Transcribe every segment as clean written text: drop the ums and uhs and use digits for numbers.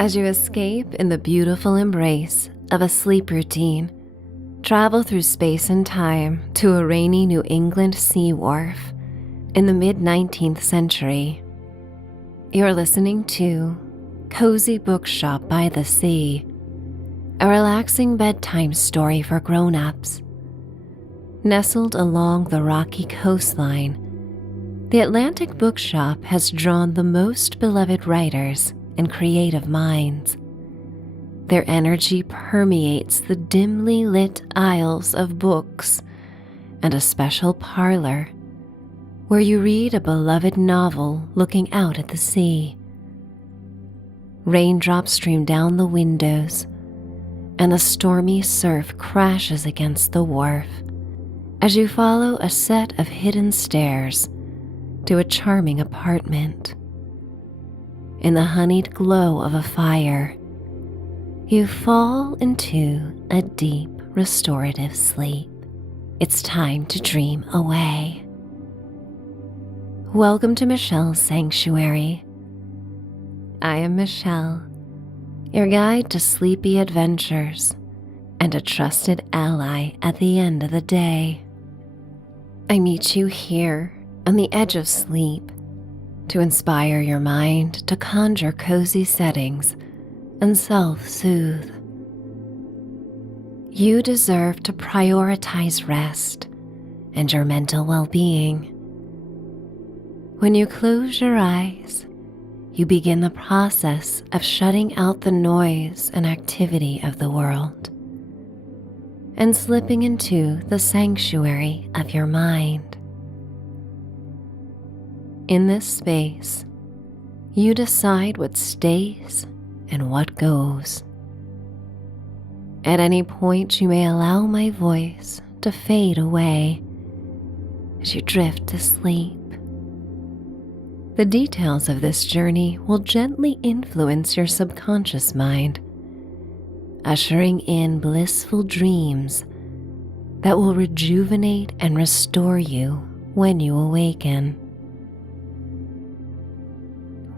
As you escape in the beautiful embrace of a sleep routine, travel through space and time to a rainy New England sea wharf in the mid-19th century. You're listening to Cozy Bookshop by the Sea, a relaxing bedtime story for grown-ups. Nestled along the rocky coastline, the Atlantic Bookshop has drawn the most beloved writers and creative minds. Their energy permeates the dimly lit aisles of books and a special parlor where you read a beloved novel looking out at the sea. Raindrops stream down the windows, and the stormy surf crashes against the wharf as you follow a set of hidden stairs to a charming apartment. In the honeyed glow of a fire, you fall into a deep, restorative sleep. It's time to dream away. Welcome to Michelle's Sanctuary. I am Michelle, your guide to sleepy adventures and a trusted ally at the end of the day. I meet you here on the edge of sleep to inspire your mind to conjure cozy settings and self-soothe. You deserve to prioritize rest and your mental well-being. When you close your eyes, you begin the process of shutting out the noise and activity of the world and slipping into the sanctuary of your mind. In this space, you decide what stays and what goes. At any point, you may allow my voice to fade away as you drift to sleep. The details of this journey will gently influence your subconscious mind, ushering in blissful dreams that will rejuvenate and restore you when you awaken.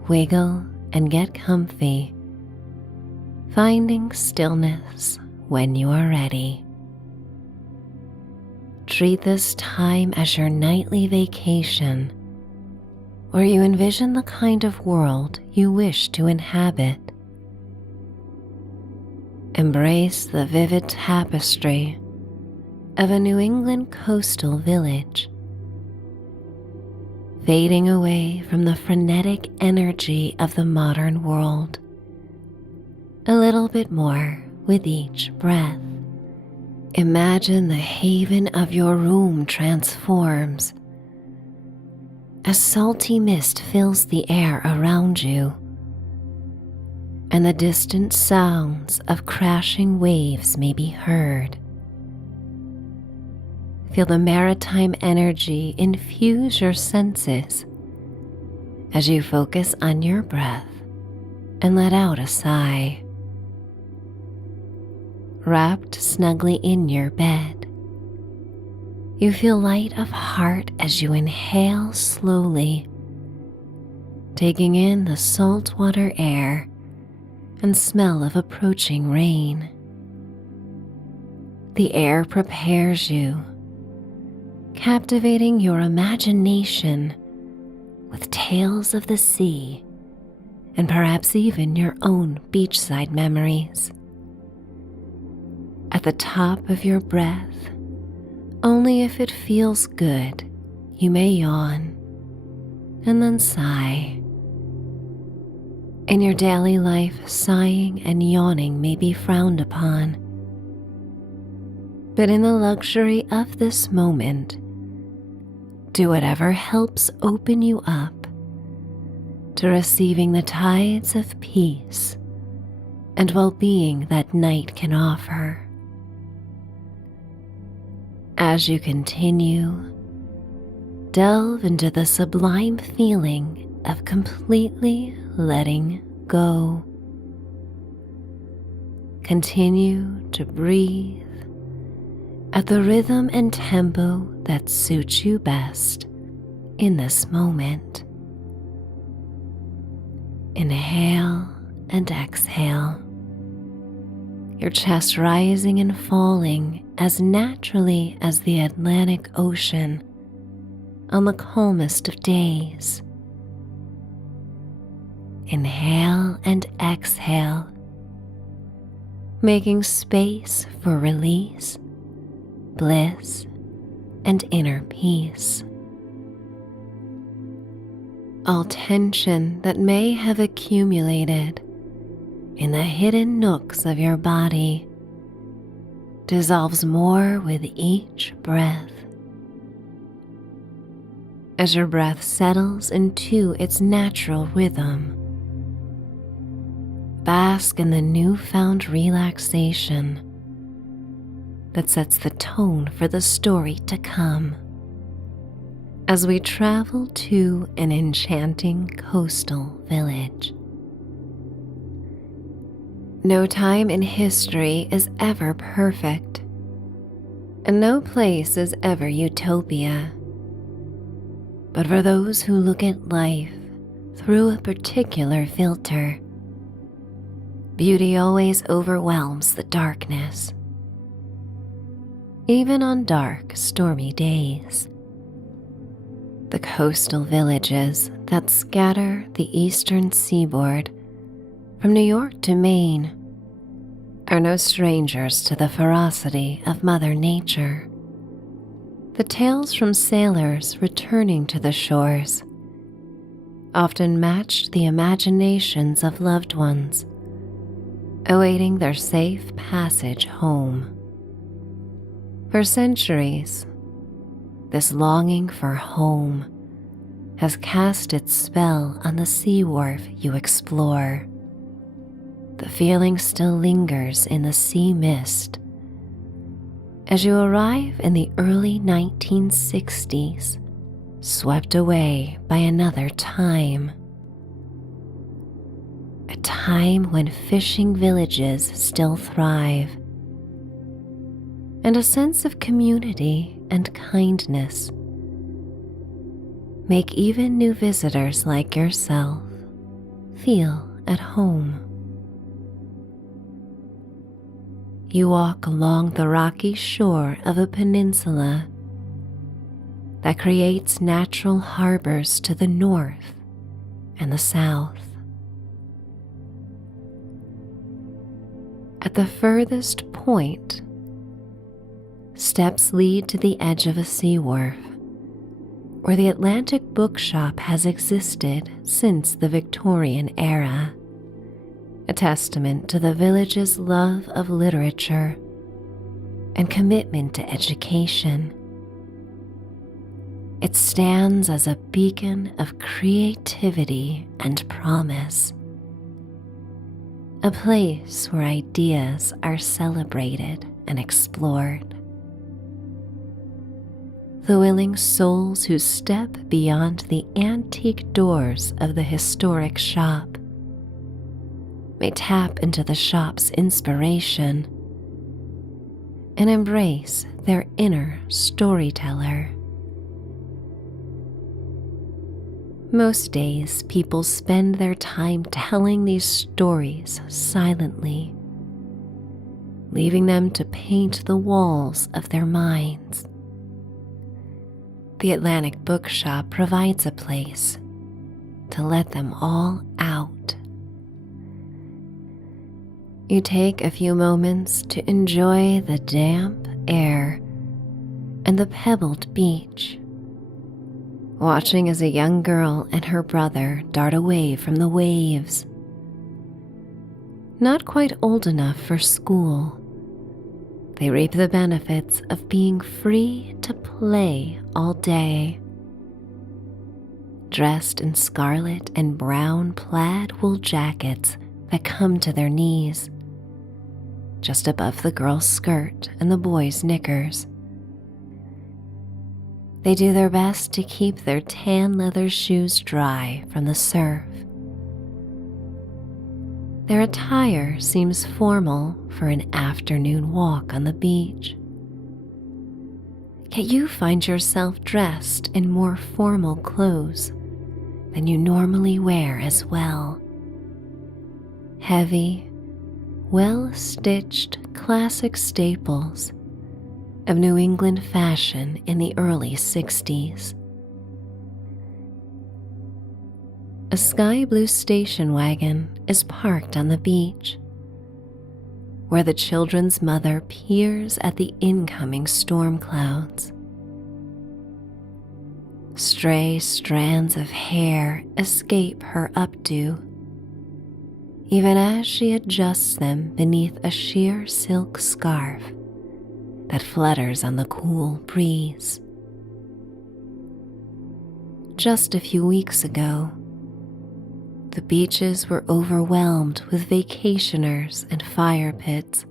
Wiggle and get comfy, finding stillness when you are ready. Treat this time as your nightly vacation, where you envision the kind of world you wish to inhabit. Embrace the vivid tapestry of a New England coastal village, fading away from the frenetic energy of the modern world a little bit more with each breath. Imagine the haven of your room transforms as salty mist fills the air around you, and the distant sounds of crashing waves may be heard. Feel the maritime energy infuse your senses as you focus on your breath and let out a sigh. Wrapped snugly in your bed, you feel light of heart as you inhale slowly, taking in the saltwater air and smell of approaching rain. The air prepares you, captivating your imagination with tales of the sea and perhaps even your own beachside memories. At the top of your breath, only if it feels good, you may yawn and then sigh. In your daily life, sighing and yawning may be frowned upon. But in the luxury of this moment, do whatever helps open you up to receiving the tides of peace and well-being that night can offer. As you continue, delve into the sublime feeling of completely letting go. Continue to breathe at the rhythm and tempo that suits you best in this moment. Inhale and exhale, your chest rising and falling as naturally as the Atlantic Ocean on the calmest of days. Inhale and exhale, making space for release, bliss, and inner peace. All tension that may have accumulated in the hidden nooks of your body dissolves more with each breath. As your breath settles into its natural rhythm, bask in the newfound relaxation that sets the tone for the story to come as we travel to an enchanting coastal village. No time in history is ever perfect, and no place is ever utopia. But for those who look at life through a particular filter, beauty always overwhelms the darkness. Even on dark, stormy days, the coastal villages that scatter the eastern seaboard from New York to Maine are no strangers to the ferocity of Mother Nature. The tales from sailors returning to the shores often matched the imaginations of loved ones awaiting their safe passage home. For centuries, this longing for home has cast its spell on the sea wharf you explore. The feeling still lingers in the sea mist as you arrive in the early 1960s, swept away by another time. A time when fishing villages still thrive, and a sense of community and kindness make even new visitors like yourself feel at home. You walk along the rocky shore of a peninsula that creates natural harbors to the north and the south. At the furthest point, steps lead to the edge of a sea wharf where the Atlantic Bookshop has existed since the Victorian era, a testament to the village's love of literature and commitment to education. It stands as a beacon of creativity and promise, a place where ideas are celebrated and explored. The willing souls who step beyond the antique doors of the historic shop may tap into the shop's inspiration and embrace their inner storyteller. Most days, people spend their time telling these stories silently, leaving them to paint the walls of their minds. The Atlantic Bookshop provides a place to let them all out. You take a few moments to enjoy the damp air and the pebbled beach, watching as a young girl and her brother dart away from the waves. Not quite old enough for school, they reap the benefits of being free to play all day. Dressed in scarlet and brown plaid wool jackets that come to their knees, just above the girl's skirt and the boy's knickers. They do their best to keep their tan leather shoes dry from the surf. Their attire seems formal for an afternoon walk on the beach. Yet you find yourself dressed in more formal clothes than you normally wear as well. heavy, well-stitched classic staples of New England fashion in the early 60s. A sky blue station wagon is parked on the beach, where the children's mother peers at the incoming storm clouds. Stray strands of hair escape her updo, even as she adjusts them beneath a sheer silk scarf that flutters on the cool breeze. Just a few weeks ago, the beaches were overwhelmed with vacationers and fire pits,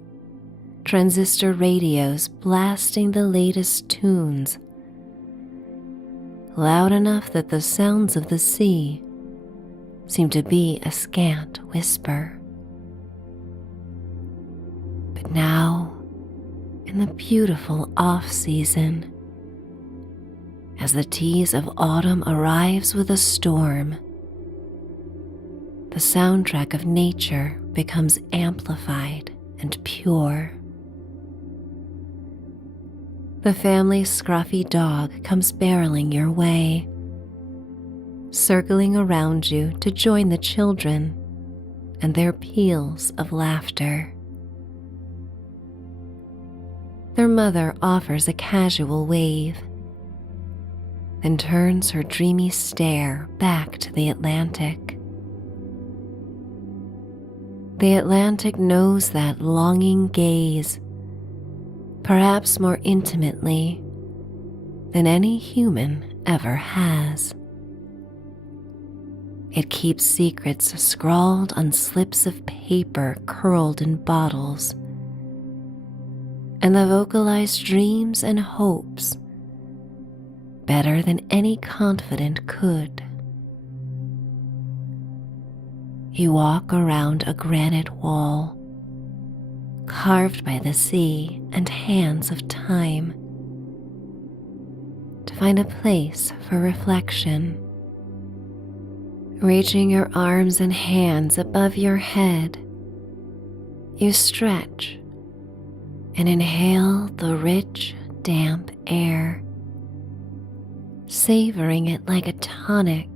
transistor radios blasting the latest tunes, loud enough that the sounds of the sea seemed to be a scant whisper. But now, in the beautiful off-season, as the tease of autumn arrives with a storm, the soundtrack of nature becomes amplified and pure. The family's scruffy dog comes barreling your way, circling around you to join the children and their peals of laughter. Their mother offers a casual wave, then turns her dreamy stare back to the Atlantic. The Atlantic knows that longing gaze, perhaps more intimately than any human ever has. It keeps secrets scrawled on slips of paper curled in bottles, and the vocalized dreams and hopes better than any confidant could. You walk around a granite wall, carved by the sea and hands of time, to find a place for reflection. Reaching your arms and hands above your head, you stretch and inhale the rich, damp air, savoring it like a tonic.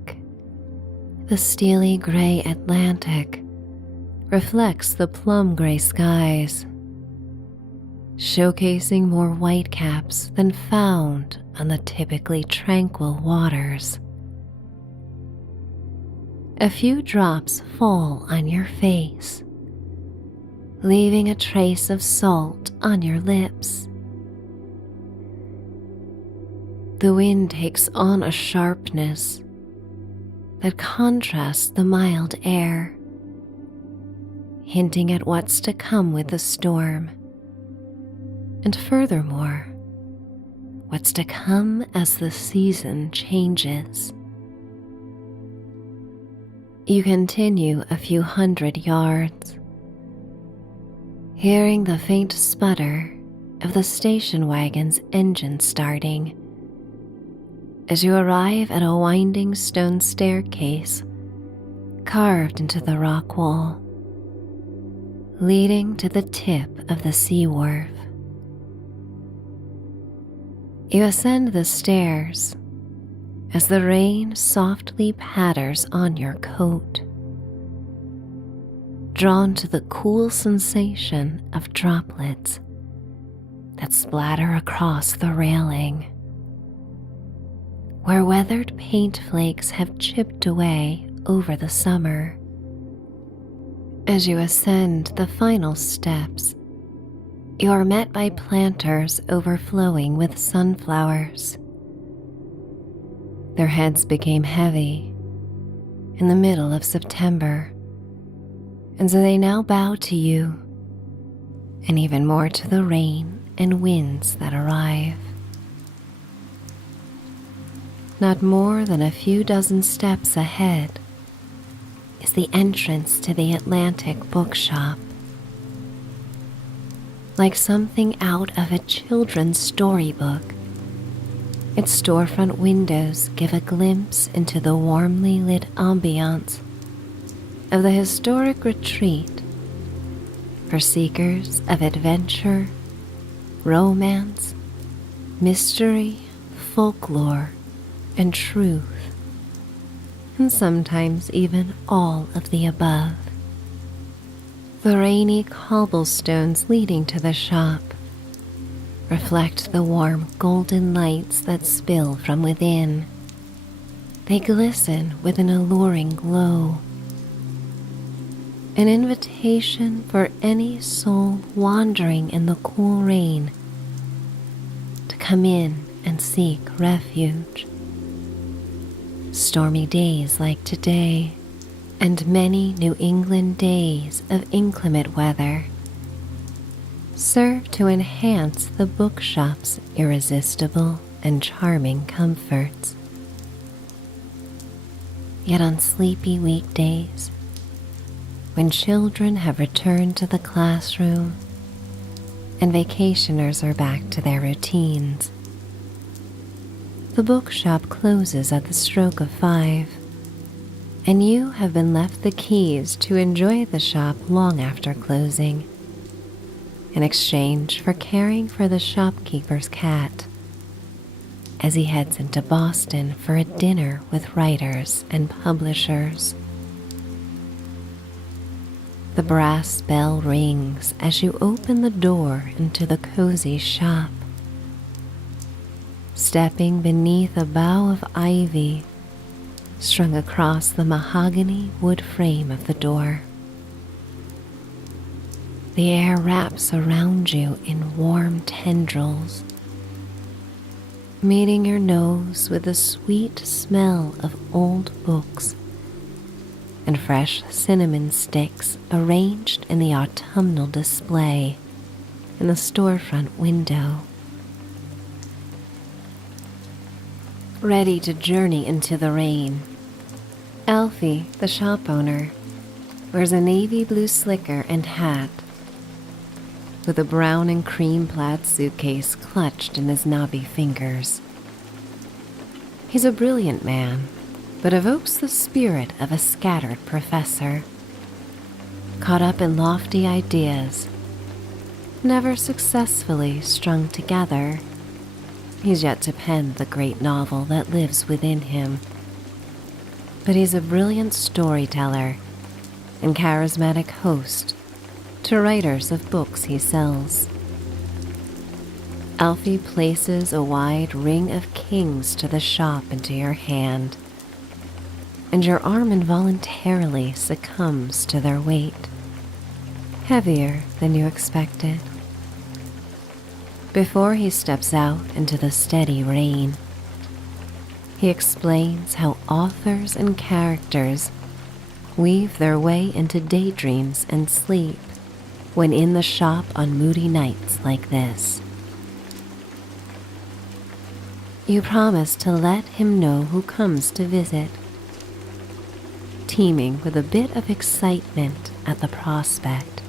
The steely gray Atlantic reflects the plum gray skies, showcasing more whitecaps than found on the typically tranquil waters. A few drops fall on your face, leaving a trace of salt on your lips. The wind takes on a sharpness that contrasts the mild air, hinting at what's to come with the storm, and furthermore, what's to come as the season changes. You continue a few hundred yards, hearing the faint sputter of the station wagon's engine starting, as you arrive at a winding stone staircase carved into the rock wall, leading to the tip of the sea wharf. You ascend the stairs as the rain softly patters on your coat, drawn to the cool sensation of droplets that splatter across the railing, where weathered paint flakes have chipped away over the summer. As you ascend the final steps, you are met by planters overflowing with sunflowers. Their heads became heavy in the middle of September, and so they now bow to you, and even more to the rain and winds that arrive. Not more than a few dozen steps ahead is the entrance to the Atlantic Bookshop. Like something out of a children's storybook, its storefront windows give a glimpse into the warmly lit ambiance of the historic retreat for seekers of adventure, romance, mystery, folklore, and truth, and sometimes even all of the above. The rainy cobblestones leading to the shop reflect the warm golden lights that spill from within. They glisten with an alluring glow, an invitation for any soul wandering in the cool rain to come in and seek refuge. Stormy days like today, and many New England days of inclement weather, serve to enhance the bookshop's irresistible and charming comforts. Yet on sleepy weekdays, when children have returned to the classroom and vacationers are back to their routines, the bookshop closes at the stroke of 5, and you have been left the keys to enjoy the shop long after closing, in exchange for caring for the shopkeeper's cat as he heads into Boston for a dinner with writers and publishers. The brass bell rings as you open the door into the cozy shop. Stepping beneath a bough of ivy strung across the mahogany wood frame of the door. The air wraps around you in warm tendrils, meeting your nose with the sweet smell of old books and fresh cinnamon sticks arranged in the autumnal display in the storefront window. Ready to journey into the rain, Alfie, the shop owner, wears a navy blue slicker and hat, with a brown and cream plaid suitcase clutched in his knobby fingers. He's a brilliant man, but evokes the spirit of a scattered professor, caught up in lofty ideas, never successfully strung together. He's yet to pen the great novel that lives within him, but he's a brilliant storyteller and charismatic host to writers of books he sells. Alfie places a wide ring of kings to the shop into your hand, and your arm involuntarily succumbs to their weight, heavier than you expected. Before he steps out into the steady rain, he explains how authors and characters weave their way into daydreams and sleep when in the shop on moody nights like this. You promise to let him know who comes to visit, teeming with a bit of excitement at the prospect.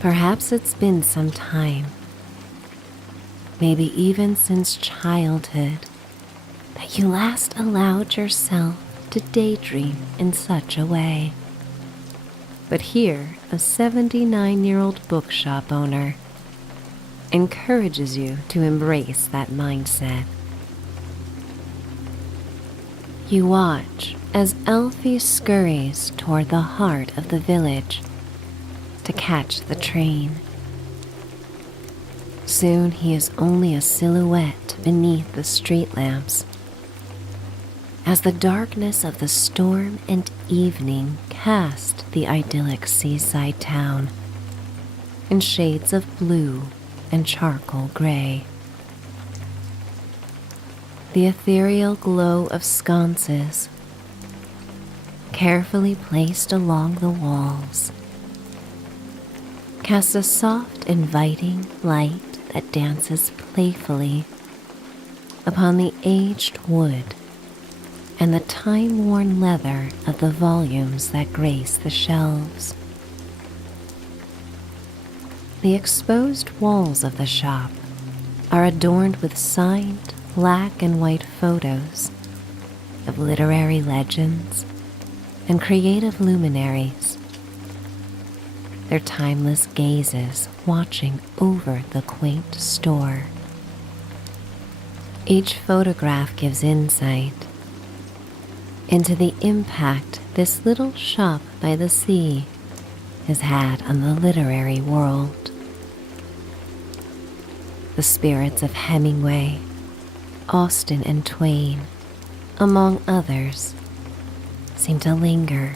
Perhaps it's been some time, maybe even since childhood, that you last allowed yourself to daydream in such a way. But here, a 79-year-old bookshop owner encourages you to embrace that mindset. You watch as Alfie scurries toward the heart of the village to catch the train. Soon he is only a silhouette beneath the street lamps, as the darkness of the storm and evening cast the idyllic seaside town in shades of blue and charcoal gray. The ethereal glow of sconces, carefully placed along the walls, cast a soft, inviting light that dances playfully upon the aged wood and the time-worn leather of the volumes that grace the shelves. The exposed walls of the shop are adorned with signed black and white photos of literary legends and creative luminaries, their timeless gazes watching over the quaint store. Each photograph gives insight into the impact this little shop by the sea has had on the literary world. The spirits of Hemingway, Austen, and Twain, among others, seem to linger,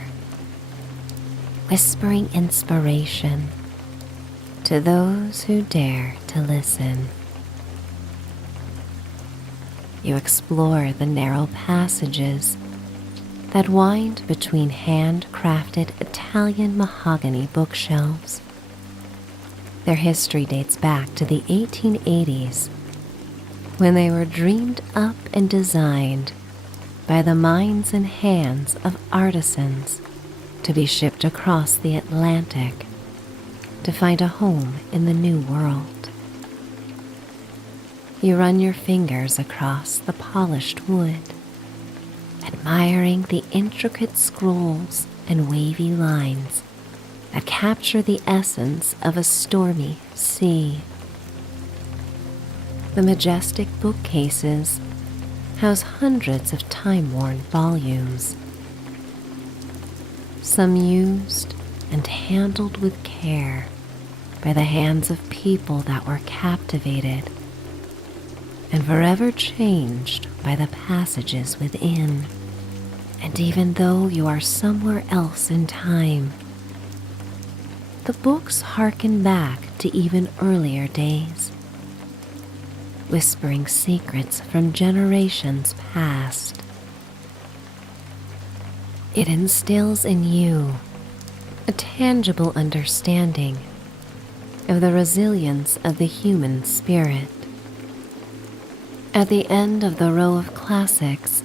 whispering inspiration to those who dare to listen. You explore the narrow passages that wind between handcrafted Italian mahogany bookshelves. Their history dates back to the 1880s, when they were dreamed up and designed by the minds and hands of artisans to be shipped across the Atlantic to find a home in the New World. You run your fingers across the polished wood, admiring the intricate scrolls and wavy lines that capture the essence of a stormy sea. The majestic bookcases house hundreds of time-worn volumes, some used and handled with care by the hands of people that were captivated and forever changed by the passages within. And even though you are somewhere else in time, the books hearken back to even earlier days, whispering secrets from generations past. It instills in you a tangible understanding of the resilience of the human spirit. At the end of the row of classics,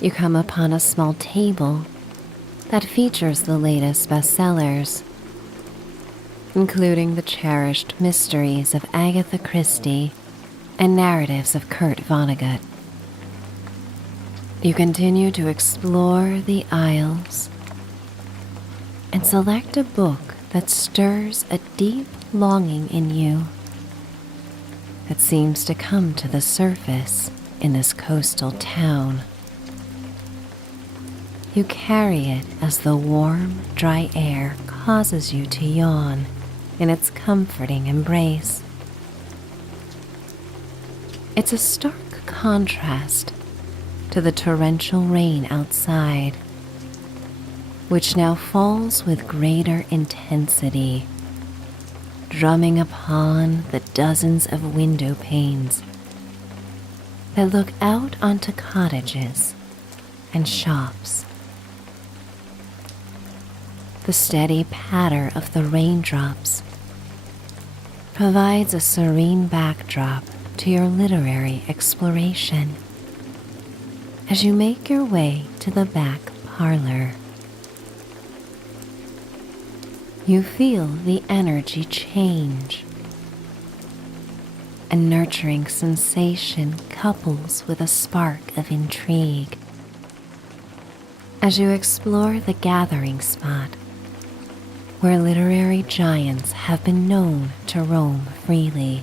you come upon a small table that features the latest bestsellers, including the cherished mysteries of Agatha Christie and narratives of Kurt Vonnegut. You continue to explore the aisles and select a book that stirs a deep longing in you that seems to come to the surface in this coastal town. You carry it as the warm, dry air causes you to yawn in its comforting embrace. It's a stark contrast to the torrential rain outside, which now falls with greater intensity, drumming upon the dozens of window panes that look out onto cottages and shops. The steady patter of the raindrops provides a serene backdrop to your literary exploration as you make your way to the back parlor. You feel the energy change. A nurturing sensation couples with a spark of intrigue as you explore the gathering spot where literary giants have been known to roam freely.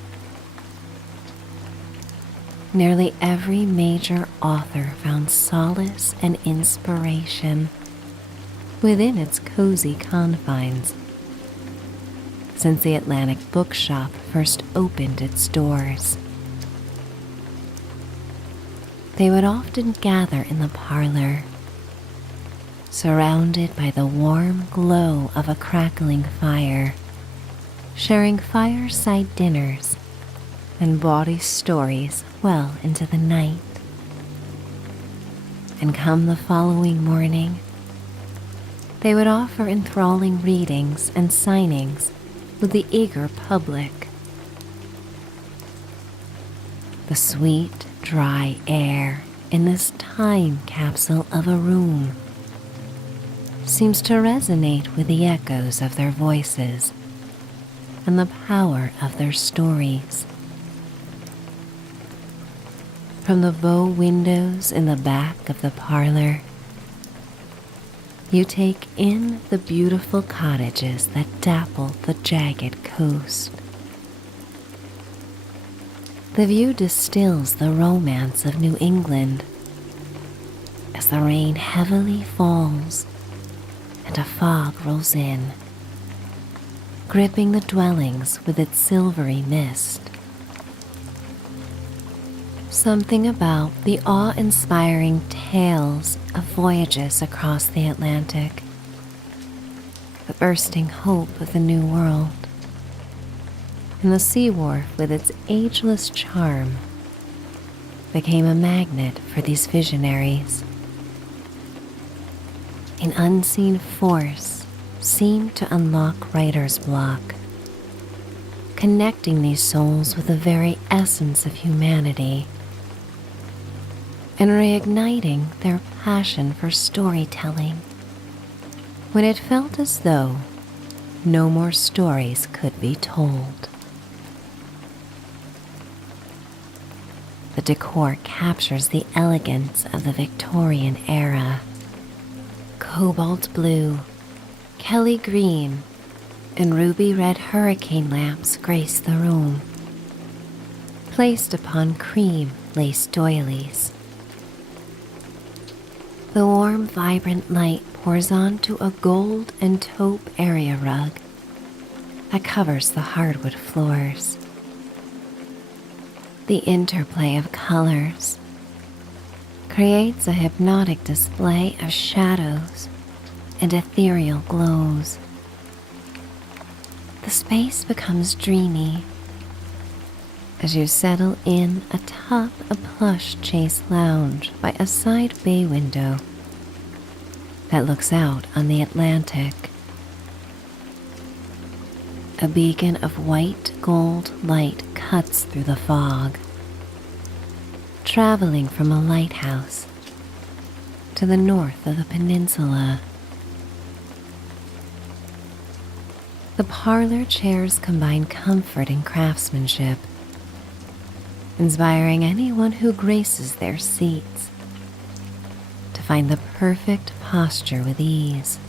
Nearly every major author found solace and inspiration within its cozy confines since the Atlantic Bookshop first opened its doors. They would often gather in the parlor, surrounded by the warm glow of a crackling fire, sharing fireside dinners and bawdy stories well into the night. And come the following morning, they would offer enthralling readings and signings with the eager public. The sweet, dry air in this time capsule of a room seems to resonate with the echoes of their voices and the power of their stories. From the bow windows in the back of the parlor, You take in the beautiful cottages that dapple the jagged coast. The view distills the romance of New England as the rain heavily falls and a fog rolls in, gripping the dwellings with its silvery mist. Something about the awe-inspiring tales of voyages across the Atlantic, the bursting hope of the New World, and the sea wharf with its ageless charm became a magnet for these visionaries. An unseen force seemed to unlock writer's block, connecting these souls with the very essence of humanity and reigniting their passion for storytelling when it felt as though no more stories could be told. The decor captures the elegance of the Victorian era. Cobalt blue, Kelly green, and ruby red hurricane lamps grace the room, placed upon cream lace doilies. The warm, vibrant light pours onto a gold and taupe area rug that covers the hardwood floors. The interplay of colors creates a hypnotic display of shadows and ethereal glows. The space becomes dreamy as you settle in atop a plush chase lounge by a side bay window that looks out on the Atlantic. A beacon of white gold light cuts through the fog, traveling from a lighthouse to the north of the peninsula. The parlor chairs combine comfort and craftsmanship, inspiring anyone who graces their seats to find the perfect posture with ease.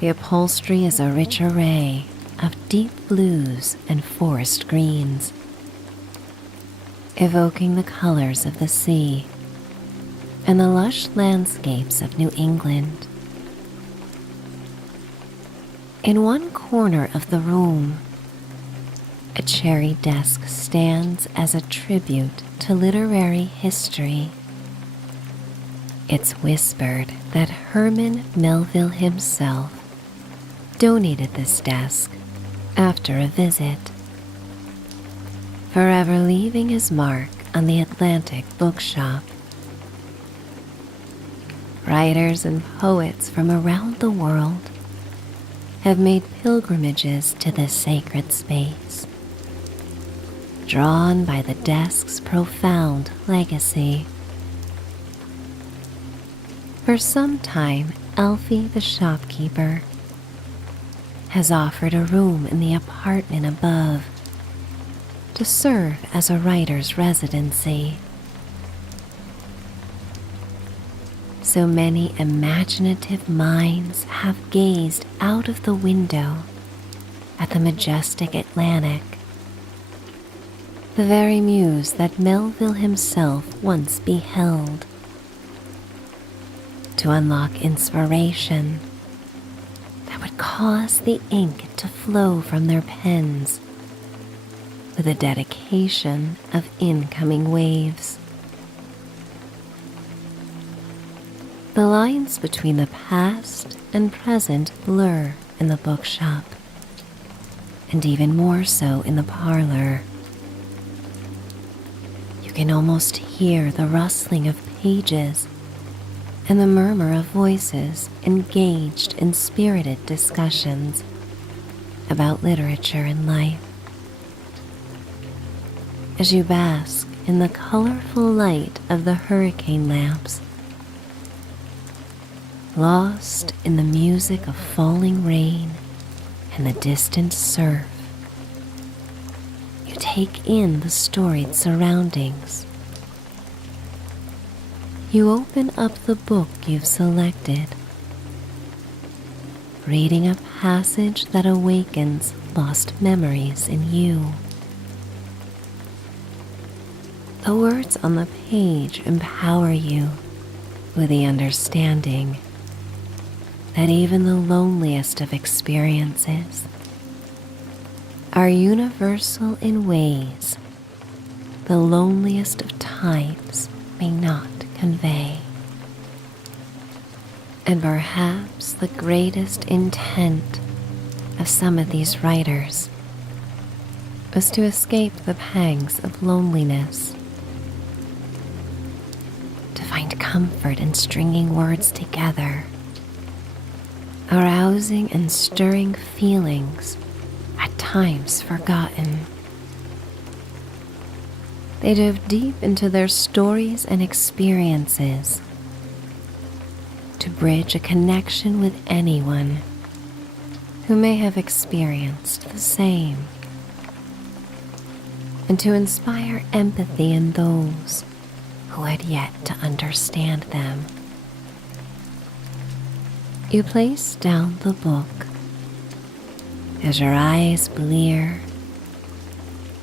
The upholstery is a rich array of deep blues and forest greens, evoking the colors of the sea and the lush landscapes of New England. In one corner of the room, a cherry desk stands as a tribute to literary history. It's whispered that Herman Melville himself donated this desk after a visit, forever leaving his mark on the Atlantic bookshop. Writers and poets from around the world have made pilgrimages to this sacred space, drawn by the desk's profound legacy. For some time, Alfie the shopkeeper has offered a room in the apartment above to serve as a writer's residency. So many imaginative minds have gazed out of the window at the majestic Atlantic, the very muse that Melville himself once beheld, to unlock inspiration that would cause the ink to flow from their pens with a dedication of incoming waves. The lines between the past and present blur in the bookshop, and even more so in the parlor. You can almost hear the rustling of pages and the murmur of voices engaged in spirited discussions about literature and life. As you bask in the colorful light of the hurricane lamps, lost in the music of falling rain and the distant surf, you take in the storied surroundings. you open up the book you've selected, reading a passage that awakens lost memories in you. The words on the page empower you with the understanding that even the loneliest of experiences are universal in ways the loneliest of times may not convey. And perhaps the greatest intent of some of these writers was to escape the pangs of loneliness, to find comfort in stringing words together, arousing and stirring feelings at times forgotten. They dove deep into their stories and experiences to bridge a connection with anyone who may have experienced the same, and to inspire empathy in those who had yet to understand them. You place down the book as your eyes blear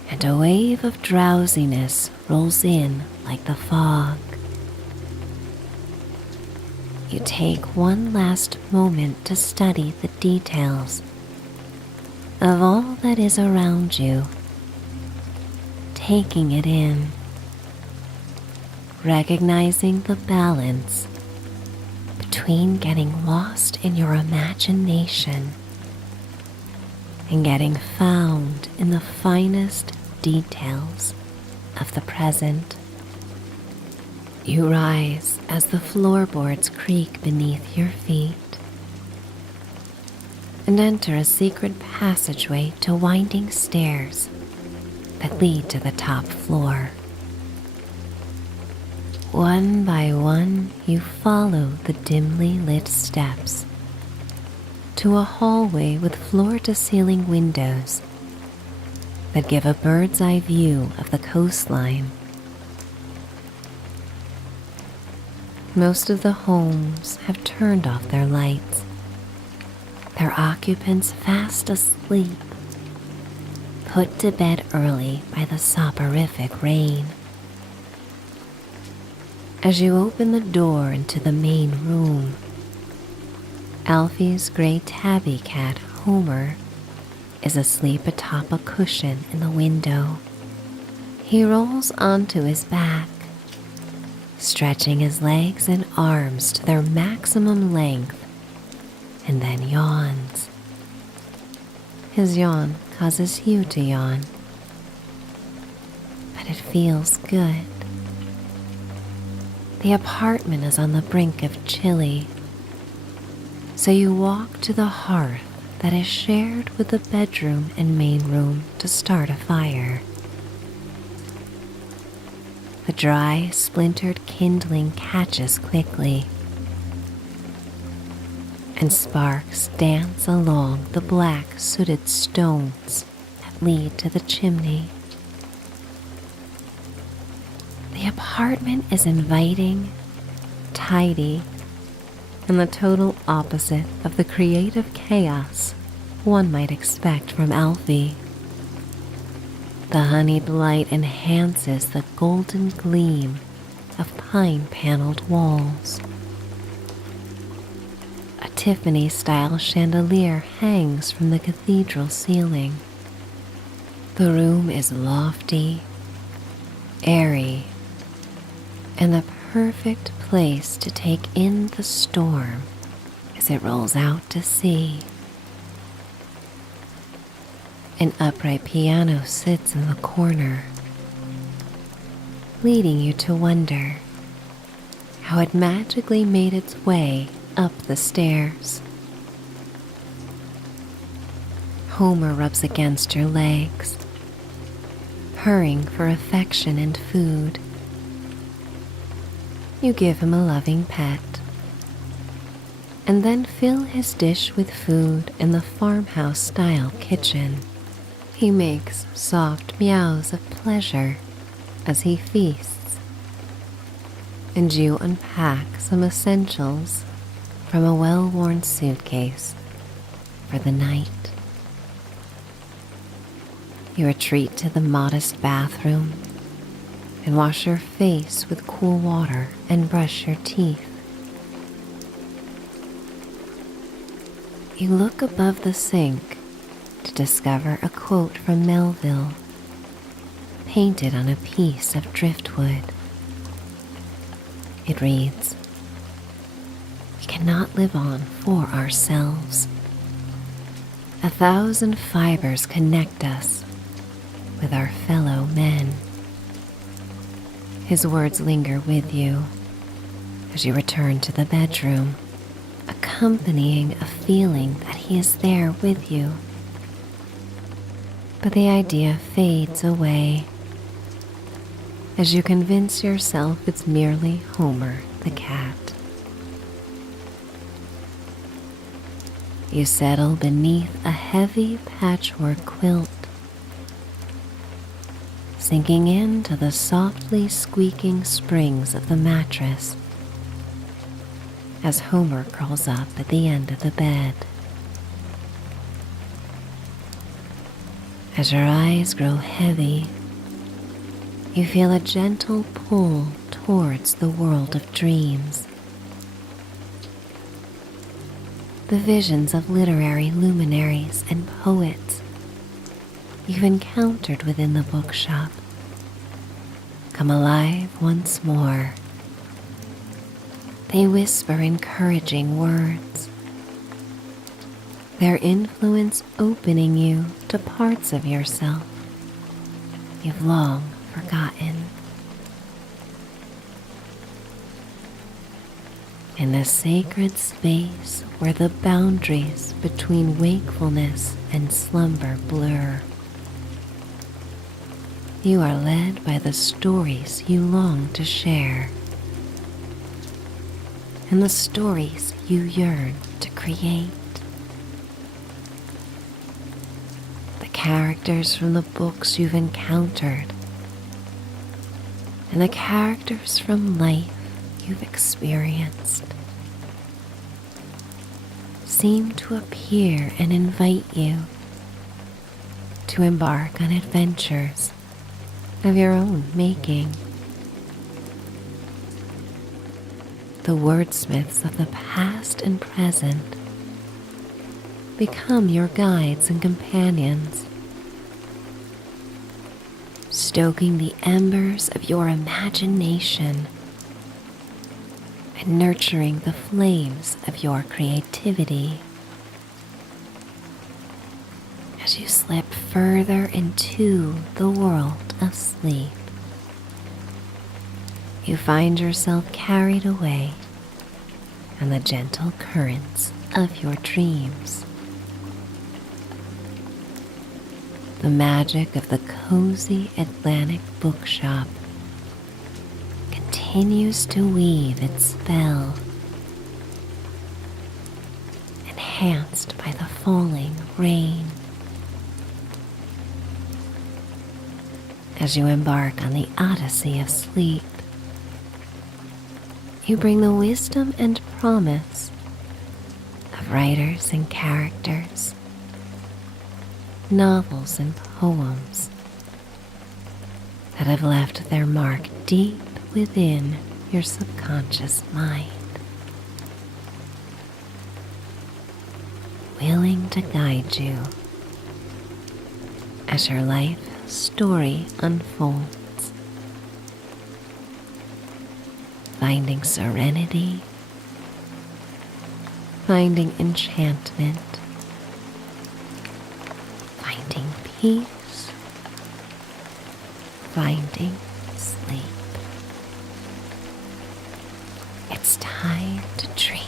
and a wave of drowsiness rolls in like the fog. You take one last moment to study the details of all that is around you, taking it in, recognizing the balance between getting lost in your imagination and getting found in the finest details of the present. You rise as the floorboards creak beneath your feet and enter a secret passageway to winding stairs that lead to the top floor. One by one, you follow the dimly lit steps to a hallway with floor-to-ceiling windows that give a bird's-eye view of the coastline. Most of the homes have turned off their lights, their occupants fast asleep, put to bed early by the soporific rain. As you open the door into the main room, Alfie's gray tabby cat, Homer, is asleep atop a cushion in the window. He rolls onto his back, stretching his legs and arms to their maximum length, and then yawns. His yawn causes you to yawn, but it feels good. The apartment is on the brink of chilly, so you walk to the hearth that is shared with the bedroom and main room to start a fire. The dry, splintered kindling catches quickly, and sparks dance along the black, sooted stones that lead to the chimney. The apartment is inviting, tidy, and the total opposite of the creative chaos one might expect from Alfie. The honeyed light enhances the golden gleam of pine-paneled walls. A Tiffany-style chandelier hangs from the cathedral ceiling. The room is lofty, airy, and the perfect place to take in the storm as it rolls out to sea. An upright piano sits in the corner, leading you to wonder how it magically made its way up the stairs. Homer rubs against your legs, purring for affection and food. You give him a loving pet, and then fill his dish with food in the farmhouse-style kitchen. He makes soft meows of pleasure as he feasts. and you unpack some essentials from a well-worn suitcase for the night. You retreat to the modest bathroom and wash your face with cool water and brush your teeth. You look above the sink to discover a quote from Melville painted on a piece of driftwood. It reads, "We cannot live on for ourselves. 1,000 fibers connect us with our fellow men." His words linger with you as you return to the bedroom, accompanying a feeling that he is there with you. But the idea fades away as you convince yourself it's merely Homer the cat. You settle beneath a heavy patchwork quilt, sinking into the softly squeaking springs of the mattress as Homer curls up at the end of the bed. As your eyes grow heavy, you feel a gentle pull towards the world of dreams. The visions of literary luminaries and poets you've encountered within the bookshop come alive once more. They whisper encouraging words, their influence opening you to parts of yourself you've long forgotten. In the sacred space where the boundaries between wakefulness and slumber blur, you are led by the stories you long to share and the stories you yearn to create. The characters from the books you've encountered and the characters from life you've experienced seem to appear and invite you to embark on adventures of your own making. The wordsmiths of the past and present become your guides and companions, stoking the embers of your imagination and nurturing the flames of your creativity. As you slip further into the world of sleep, you find yourself carried away on the gentle currents of your dreams. The magic of the cozy Atlantic bookshop continues to weave its spell, enhanced by the falling rain. As you embark on the odyssey of sleep, you bring the wisdom and promise of writers and characters, novels and poems that have left their mark deep within your subconscious mind, willing to guide you as your life story unfolds, finding serenity, finding enchantment, finding peace, finding sleep. It's time to dream.